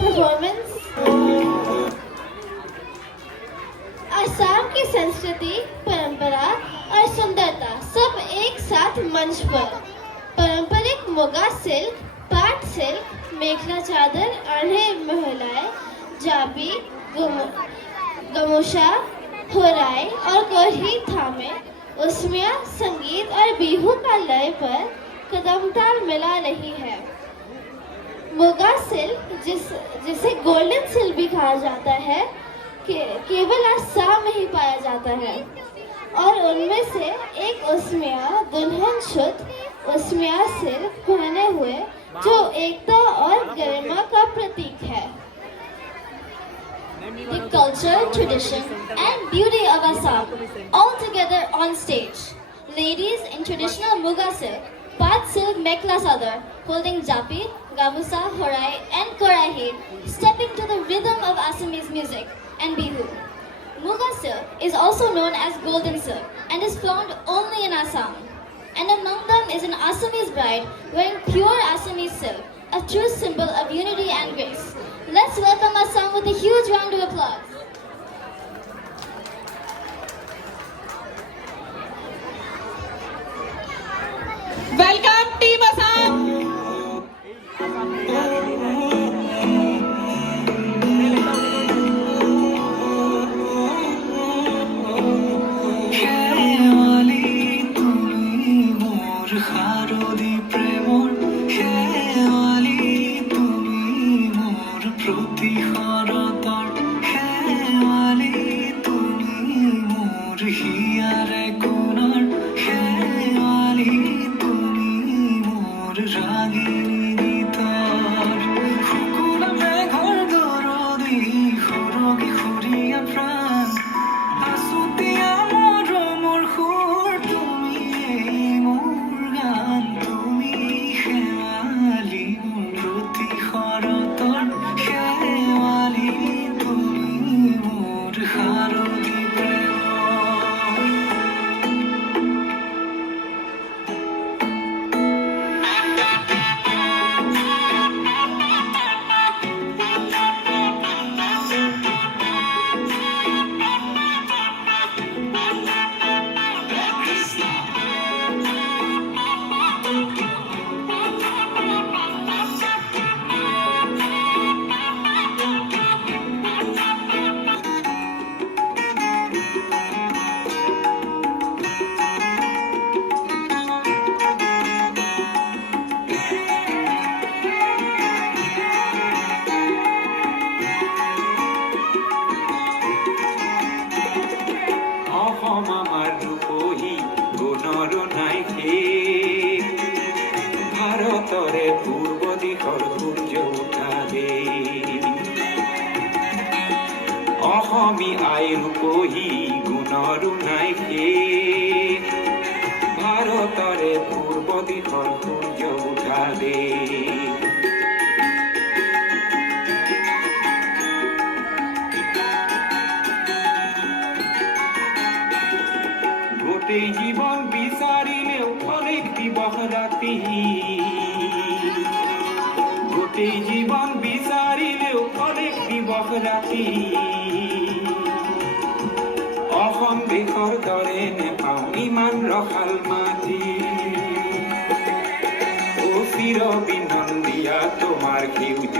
Performance Assam की संस्कृति, परंपरा और सुंदरता सब एक साथ मंच पर। पारंपरिक मुगा सिल्क, पाट सिल्क, मेखला चादर, आढ़े महिलाएं, जाबी, गमोशा, होराई और कोरही थामे उसमिया संगीत और बिहू का लय पर कदमताल मिला रही है। मुगा सिल्क जिसे गोल्डन सिल्क भी कहा जाता है केवल असम में ही पाया जाता है और उनमें से एक उसमिया दुल्हन शुद्ध उसमिया सिल्क पहने हुए जो एकता और गरिमा का प्रतीक है। The culture, tradition and beauty of Assam all together on stage. Ladies in traditional Muga silk, Pat silk mekhla sadar, holding japi, gamusa, horai and korahi, stepping to the rhythm of Assamese music and bihu. Muga silk is also known as golden silk and is found only in Assam. And among them is an Assamese bride wearing pure Assamese silk, a true symbol of unity and grace. Let's welcome Assam with a huge round of applause. Welcome Team Assam! ভাৰতৰে পূৰ্ব দিশৰ সূৰ্য উঠালে অসমী আইৰ কহি গুণৰো নাই শেষ ভাৰতৰে পূৰ্ব দিশৰ সূৰ্য উঠালে গোটেই জীৱন বিচাৰিলেও অনেক দিবস ৰাতি গোটেই জীৱন বিচাৰিলেও অনেক দিবস ৰাতি অসম দেশৰ দৰে নেপাওঁ ইমান ৰসাল মাটি ও চিৰ বিনন্দীয়া তোমাৰ সেউজ